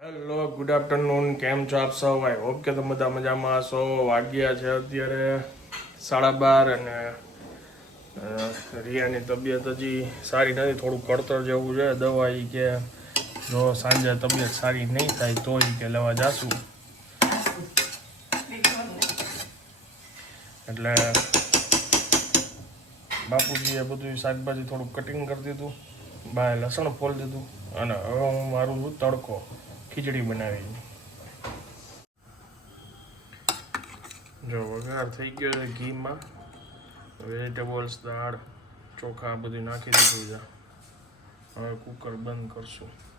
Hello good afternoon કેમ છો આપ સૌ? આઈ હોપ કે તમે બધા મજામાં હશો. વાગ્યા છે અત્યારે સાડા બાર અને રિયાની તબિયત હજી સારી નથી. થોડું કળતર જેવું છે. દવા ઈ કે જો સાંજે તબિયત સારી નહીં થાય તો કે લેવા જાશું. એટલે બાપુજીએ બધું શાકભાજી થોડું કટિંગ કરી દીધું. બાય લસણ ફોલ દીધું. અને હવે હું મારું તડકો ખીચડી બનાવી જો, વઘાર થઈ ગયો છે ઘીમાં. વેજીટેબલ્સ, દાળ, ચોખા બધું નાખી દીધું છે. હવે કુકર બંધ કરશું.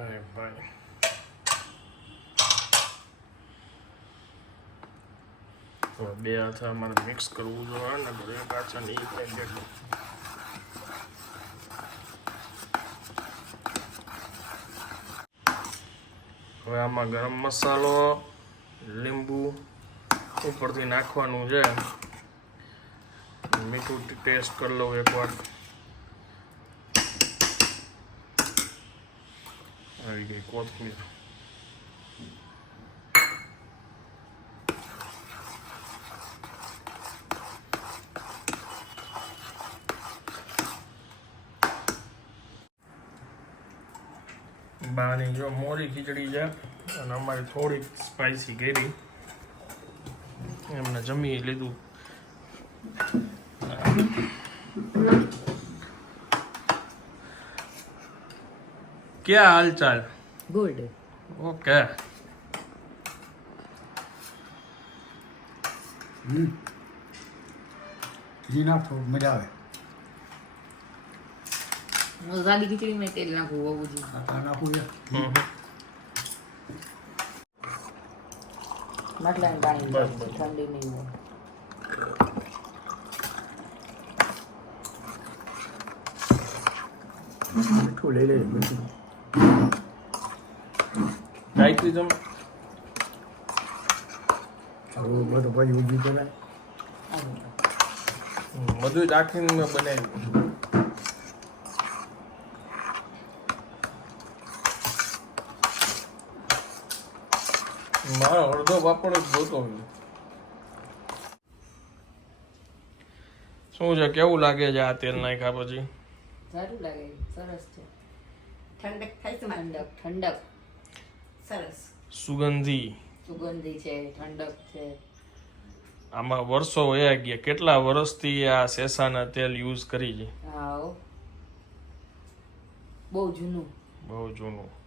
ભાઈ ભાઈ બે હાથે અમારે મિક્સ કરવું જોઈએ ને બે એક નહીં થઈ એ હવે આમાં ગરમ મસાલો લીંબુ ઉપરથી નાખવાનું છે મીઠું ટેસ્ટ કરી લઉં એકવાર આવી જો મોરી ખીચડી છે અને અમારે થોડીક સ્પાઇસી કરી. એમને જમી લીધું. ક્યાં હાલચાલ? ગુડ. ઓકે ઘી નાખો મજા આવે. સાદી ખીચડીમાં તેલ નાખવું હોવું જોઈએ. નાખવું છે. માટલાનું પાણી. ઠંડી નહીં હોય. મીઠું લઈ લે મીઠું. ગાયત્રી તમે બધું ભાઈ ઊભી કરાય બધું જ આખીને મેં બનાવ્યું. મારો અડધો પાપડ જ જોતો શું છે કેવું લાગે છે આ તેલ નાખ્યા પછી? સારું લાગે સરસ છે. ઠંડક થાય છે ઠંડક ઠંડક. સરસ. સુગંધી. સુગંધી છે ઠંડક છે. આમાં વર્ષો વયા ગયા. કેટલા વર્ષથી આ શેષાના તેલ યુઝ કરી છે? બહુ જૂનું. બહુ જૂનું.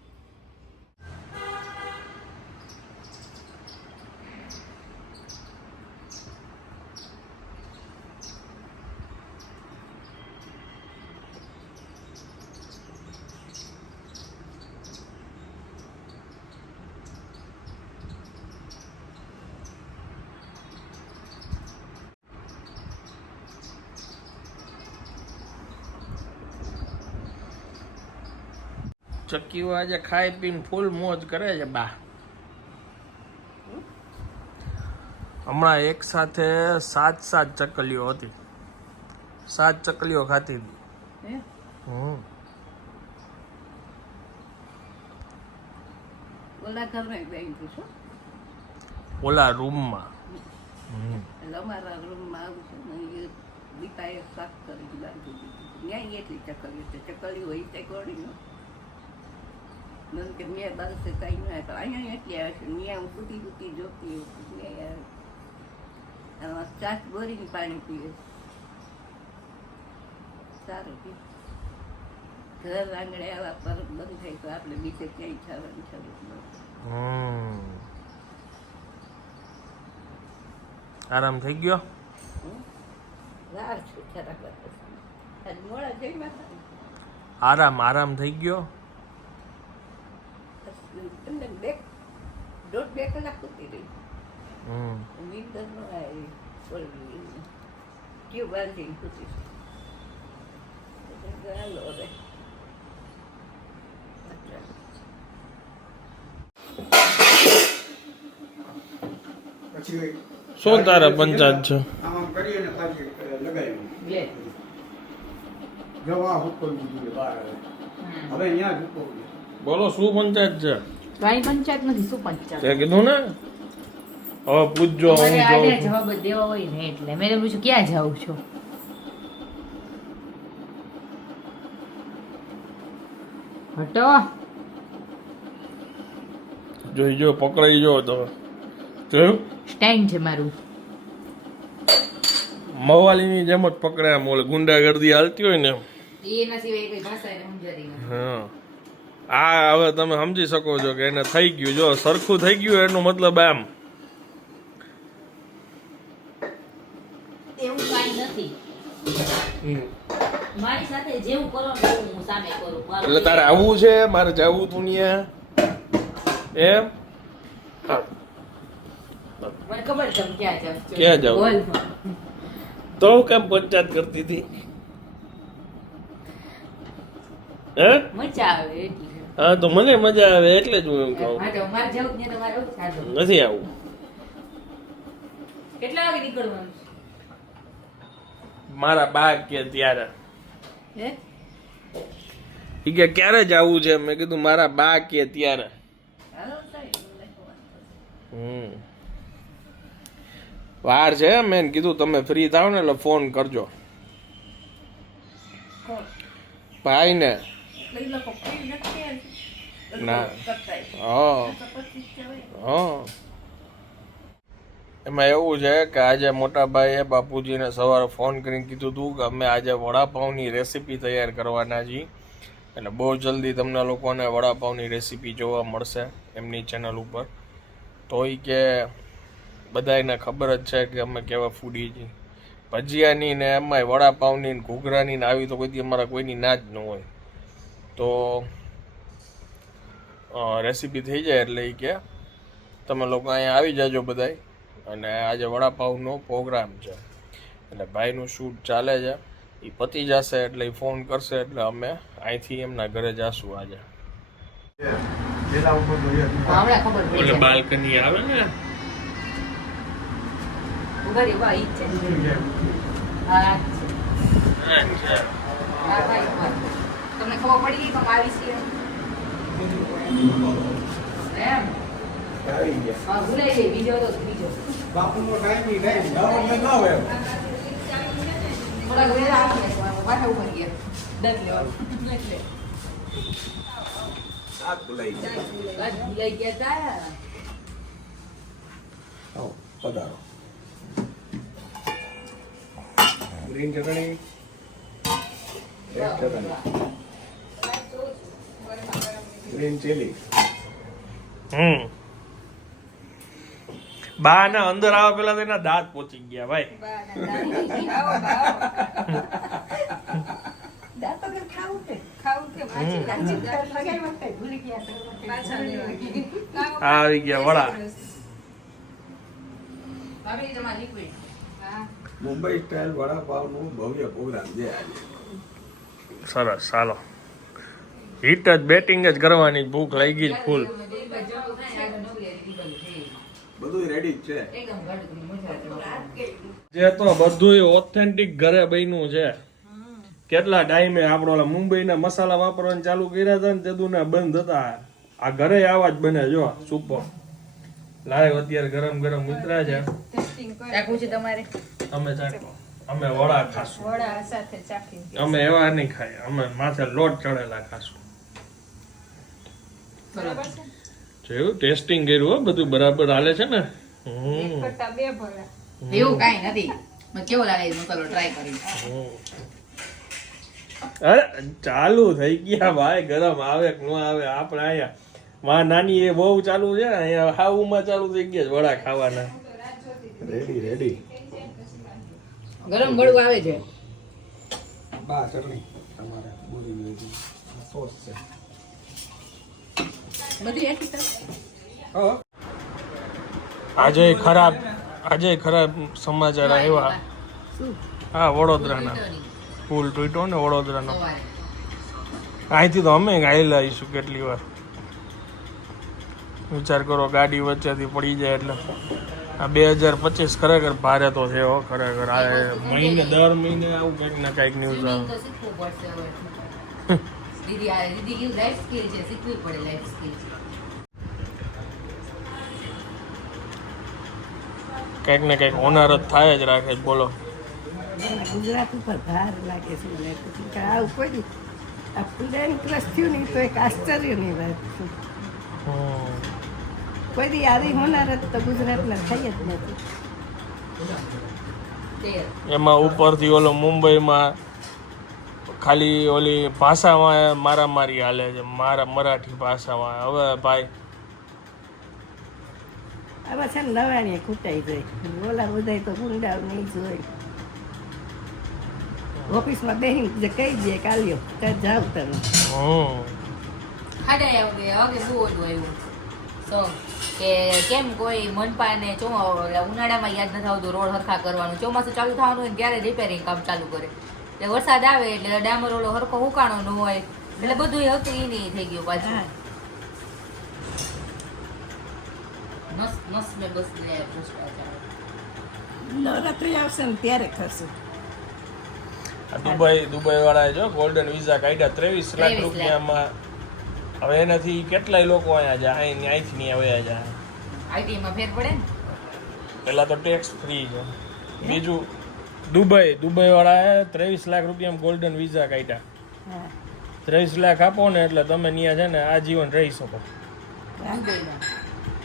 ચક્કીઓ આજે ખાઈ પીને ફૂલ મોજ કરે છે બા. હમણાં એક સાથે સાત સાત ચકલીઓ હતી. સાત ચકલીઓ ખાતી હતી? હમ. ઓલા ઘરમાં બેન છો ઓલા રૂમમાં. એટલે અમારા રૂમમાં આવું દીપાએ શાક કરી બાંધી દીધું. ત્યાં એટલી ચકલીઓ છે. ચકલી હોય તે કોડી નંદ કે મેં બાલસે કઈ ન તો અહીંયા એટલી આવે છે. ત્યાં હું બુટી બુટી જોતી ત્યાં આવે ચાટ બોરીને પાણી પીવે. સારું પી ઘર આંગણે આવા પર બંધ થાય તો આપણે બીજે ક્યાંય નથી હમ. આરામ થઈ ગયો? બસ આરામ આરામ થઈ ગયો? તમને બે દોઢ બે કલાક સુધી રહી નો આવી ટ્યુબ ખૂટી હાલો હવે પછી શું તારા પંચાયત છે. આમાં કરી અને પાછી લગાવી લે. જવા જોઈએ બહાર હવે અહીંયા જ. બોલો શું પંચાયત છે? કઈ પંચાયત નથી શું પંચાયત? તે કીધું ને? હવે પૂછજો હું આને છું. જવાબ દેવા હોય ને એટલે. મેં પૂછ્યું ક્યાં જાઉં છો? હટો. જોઈ જો પકડાઈ જો તો. જોયું? સ્ટેન્ડ છે મારું. મવાલીની જેમ જ પકડ્યા મોલે. ગુંડાગર્દી હાલતી હોય ને. એના સિવાય કોઈ ભાષા એને સમજાતી હા. આ હવે તમે સમજી શકો છો કે એને થઈ ગયું. જો સરખું થઈ ગયું એનો મતલબ આમ એવું કાંઈ નથી. મારી સાથે જેવું કરો હું સામે કરું. એટલે તારે આવવું છે? મારે જવું તું ન્યા? એમ? મને ખબર છે ક્યાં જાવ છો. ક્યાં જાવ? તો કેમ પંચાયત કરતી હતી? હે? મજા આવે એટલી. હા તો મને મજા આવે એટલે જ હું એમ કહું. હા તો મારે જવું જ નહીં તમારે આવું સાદું નથી આવું. કેટલા વાગે નીકળવાનું મારા બા કે ત્યારે. એ કે ક્યારે જવું છે? મેં કીધું મારા બા કે ત્યારે. હમ. વાર છે મેં કીધું તમે ફ્રી થાવ ને એટલે ફોન કરજો. ભાઈ ને ના. હા. હા. એમાં એવું છે કે આજે મોટાભાઈએ બાપુજીને સવારે ફોન કરીને કીધું હતું કે અમે આજે વડાપાઉંની રેસીપી તૈયાર કરવાના છીએ. એટલે બહુ જલ્દી તમને લોકોને વડાપાઉંની રેસીપી જોવા મળશે એમની ચેનલ ઉપર. તો એ કે બધાને ખબર જ છે કે અમે કેવા ફૂડી છીએ. ભજીયાની ને એમાંય વડાપાઉંની ને ઘૂઘરાની ને આવી તો કોઈ દી અમારા કોઈની ના જ ન હોય. તો રેસીપી થઈ જાય એટલે એ કે તમે લોકો અહીંયા આવી જાજો બધાય. અને આજે વડાપાઉંનો પ્રોગ્રામ છે. એટલે ભાઈનું શૂટ ચાલે છે. એ પતી જશે એટલે એ ફોન કરશે એટલે અમે અહીંથી એમના ઘરે જાશું આજે. બાલ્કની આવે ને. તમને ખબર પડી ગઈ તો આવી છીએ? એમ? આવી ગયા હા ભૂલાઈ ગઈ. બીજો તો બીજો? બાપુનો ટાઈમ ઈ ટાઈમ ગાવાનું ના હોય. થોડાક વેલા આવીને પાછા ઉપર ગયા. દસ લેવાનું એટલે આ ભૂલાઈ ગયા. ભૂલાઈ ગયા. તા. આવો પધારો. Green chutney. Red chutney green chilli હમ. બા ના અંદર આવા પેલા તો એના દાંત પહોંચી ગયા ભાઈ. આવી ગયા વડા મુંબઈ સ્ટાઇલ વડાપાવનું ભવ્ય પ્રોગ્રામ છે આજે. સરસ ચાલો હિટ જ બેટિંગ જ કરવાની ભૂખ લાગી જ ફૂલ. બધું રેડી છે. જે તો બધું ઓથેન્ટિક ઘરે બન્યું છે. કેટલા ટાઈમે આપણે ઓલા મુંબઈના મસાલા વાપરવાનું ચાલુ કર્યા હતા ને તેદુના બંધ હતા. આ ઘરે આવા જ બને જો સુપર લાઈવ અત્યારે ગરમ ગરમ ઉતરા છે. ચાખવું છે તમારે? અમે ચાખો અમે વડા ખાશું. વડા સાથે ચાખી અમે એવા નહીં ખાય અમે માથે લોટ ચડેલા ખાશું. બરાબર છે? જોયું? ટેસ્ટિંગ કર્યું હો બધું બરાબર હાલે છે ને? એક હમ. કરતા બે ભરા એવું કાંઈ નથી. કેવો લાગે હું ચાલો ટ્રાય કરી અરે ચાલુ થઈ ગયા ભાઈ ગરમ આવે કે ન આવે આપણે અહીંયા માં નાની એ બહુ ચાલુ છે અહીંયા હાવુમાં ચાલુ થઈ ગયા છે વડા ખાવાના. રેડી રેડી ગરમ ગળું આવે છે. બા ચટણી તમારે બોલી સોસ છે. આજે ખરાબ આજે ખરાબ સમાચાર આવ્યા. હા વડોદરાના. પુલ તૂટ્યો ને વડોદરાનો. અહીંથી તો અમે ગાયેલા આવીશું કેટલી વાર. વિચાર કરો ગાડી વચ્ચેથી પડી જાય એટલે. આ બે હજાર પચીસ ખરેખર ભારે તો થયો ખરેખર. આ મહિને દર મહિને આવું કંઈક ને કંઈક ન્યૂઝ આવે તો શીખવું પડશે હવે દીદી આ દીદી કેવું લાઈફ સ્કિલ છે શીખવી પડે લાઈફ સ્કિલ કંઈક ને કંઈક હોનાર જ થાય જ રાખે બોલો. ગુજરાત ઉપર ભાર લાગે છે એટલે પછી કે આ ઉપર આ પ્લેન પ્લસ થયું નહીં તો એક આશ્ચર્યની વાત છે. કોઈ દી આવી હોનારત તો ગુજરાતમાં થઈ જ નથી. એમાં ઉપરથી ઓલો મુંબઈમાં ખાલી ઓલી ભાષામાં મારામારી હાલે છે મારા મરાઠી ભાષામાં. હવે ભાઈ હવે છે ને નવાણીએ ખૂટાઈ જાય. બોલા બધાય તો નહીં જોઈ ઓફિસમાં બેહીને જે કહી દે કાલ્યો ત્યાં જાવ તમે હમ. ખાડા હવે બહુ હતું આવ્યું સો કે કેમ કોઈ મનપાને ચો ઉનાળામાં યાદ નથી આવતું રોડ હરખા કરવાનું. ચોમાસું ચાલુ થવાનું હોય ત્યારે રિપેરિંગ કામ ચાલુ કરે. એટલે વરસાદ આવે એટલે ડામર ઓલો હરકો હુકાણો ન હોય. એટલે બધું હતું ઈ નહીં થઈ ગયું પાછું. બસ નવરાત્રી આવશે ને ત્યારે થશે દુબઈ દુબઈ વાળાએ જો ગોલ્ડન વિઝા કાઢ્યા ત્રેવીસ લાખ 23 લાખ. રૂપિયામાં. હવે એનાથી કેટલાય લોકો અહીંયા જાય અહીં અહીંથી નહીં આવ્યા જાય. આઈટીમાં ફેર પડે ને? પહેલાં તો ટેક્સ ફ્રી છે. બીજું દુબઈ દુબઈ વાળાએ ત્રેવીસ લાખ રૂપિયામાં ગોલ્ડન વિઝા કાઢ્યા. ત્રેવીસ લાખ આપો ને એટલે તમે ત્યાં છે ને આજીવન રહી શકો.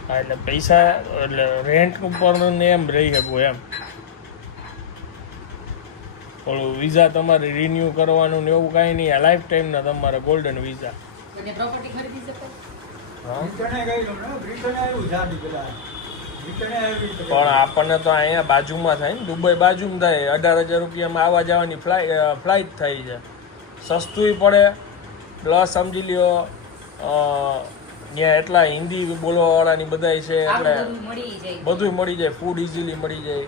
હા એટલે પૈસા એટલે રેન્ટ ઉપર ને એમ રહી શકું એમ. ઓલું વિઝા તમારે રિન્યુ કરવાનું ને એવું કાંઈ નહીં. આ લાઈફ ટાઈમના તમારે ગોલ્ડન વિઝા પ્રોપર્ટી ખરીદી શકાય હા. પણ આપણને તો અહીંયા બાજુમાં થાય ને. દુબઈ બાજુમાં થાય. અઢાર હજાર રૂપિયામાં આવવા જવાની ફ્લાઇટ ફ્લાઇટ થઈ છે. સસ્તુંય પડે. પ્લસ સમજી લ્યો ત્યાં એટલા હિન્દી બોલવાવાળાની બધાય છે એટલે આવું બધું મળી જાય. બધું મળી જાય. ફૂડ ઇઝીલી મળી જાય.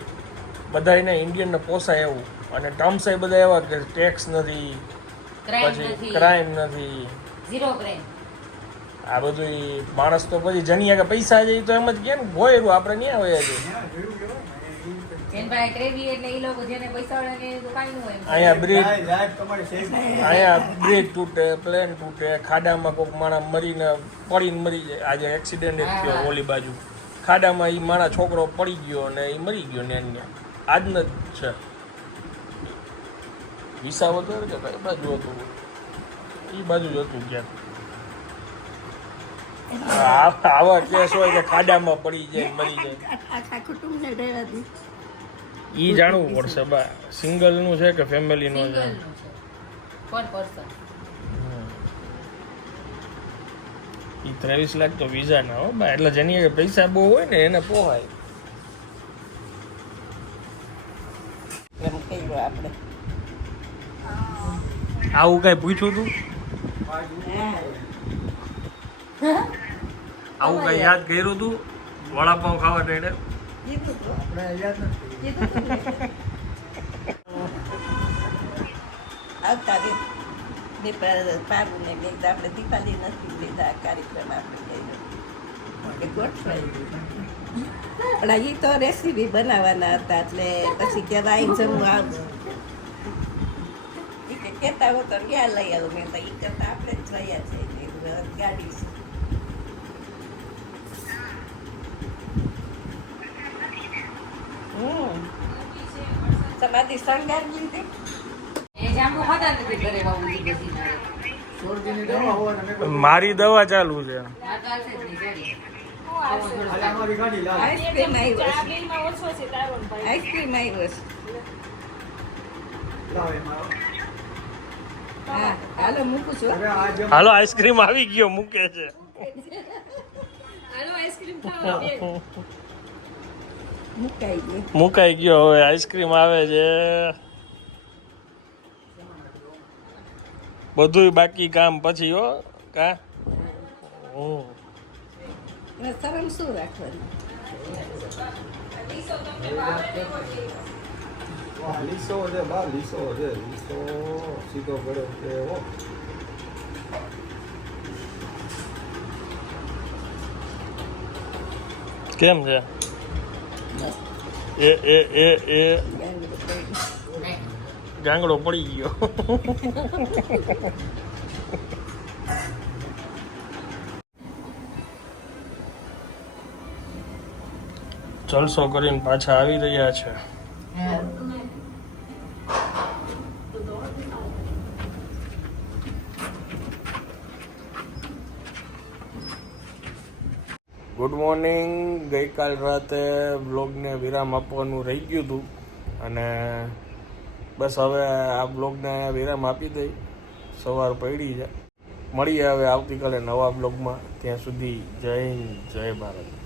બધાને ઇન્ડિયનને પોસાય એવું. અને ટર્મ્સ એ બધા એવા કે ટેક્સ નથી પછી ક્રાઇમ નથી. ઝીરો ક્રાઇમ આ બધું માણસ તો પછી જની કે પૈસા છે ઈ તો એમ જ કે ને ભોયરું આપણે નહીં આવે જોયું જાય- જાય બ્રિજ તૂટે પ્લેન તૂટે ખાડામાં કોઈક માણસ મરીને પડીને મરી જાય. આજે એક્સિડન્ટ થયો ઓલી બાજુ. ખાડામાં એ માણા છોકરો પડી ગયો ને એ મરી ગયો ને એને આજનો જ છે. વિસાવદર કે કઈ બાજુ હતું. એ બાજુ જ હતું ક્યાંક. આવા કેસ હોય કે ખાડામાં પડી જાય મરી જાય. આખા કુટુંબને દી. ઈ જાણવું પડશે બા. સિંગલનું છે કે ફેમિલી નું છે. પર પર્સન ઈ ત્રેવીસ લાખ તો વિઝા ના હો બા. એટલે જેની પૈસા બહુ હોય ને એને પોહાય. આવું કઈ પૂછ્યું તું? આવું કઈ યાદ. કર્યું તું? વડાપાઉં ખાવા ટાઈડે કીધું તો. આપણે કીધું તું આવતા દીપા પારું ને મેં કીધું આપણે દીપાલી નથી લીધા કાર્યક્રમ આપણે કર્યો. ગોઠવાઈ પણ એ તો રેસીપી બનાવવાના હતા એટલે પછી કે આઈ જમવું આવજો કહેતા હો તો ક્યાં લઈ આવું? મેં તો એ કરતા આપણે જ રહ્યા છે ગાડી છે હમ તમારી શણગાર લીધી એ જાંબુ ખાતા નથી ઘરે બાબુ બધી ના સોરજીની દવા હોય ને મેં કીધું, મારી દવા ચાલુ છે. આઈસ્ક્રીમ આઈસ્ક્રીમ આવ્યો છે. લાવ એમાં. હા હાલો મૂકું છું. હાલો આઈસ્ક્રીમ આવી ગયો મૂકે છે. હાલો આઈસ્ક્રીમ મુકાઈ ગયો હવે આઈસ્ક્રીમ આવે છે. બધુંય બાકી કામ પછી, હો, કા. શરમ શું રાખવાની કેમ છે? એ એ એ એ. ગાંગડો પડી ગયો. જલસો કરીને પાછા આવી રહ્યા છે. ગુડ મોર્નિંગ ગઈકાલ રાતે બ્લોગને વિરામ આપવાનું રહી ગયું હતું. અને બસ હવે આ બ્લોગને વિરામ આપી દઈ. સવાર પડી છે મળીએ હવે આવતીકાલે નવા બ્લોગમાં ત્યાં સુધી જય હિન્દ, જય ભારત.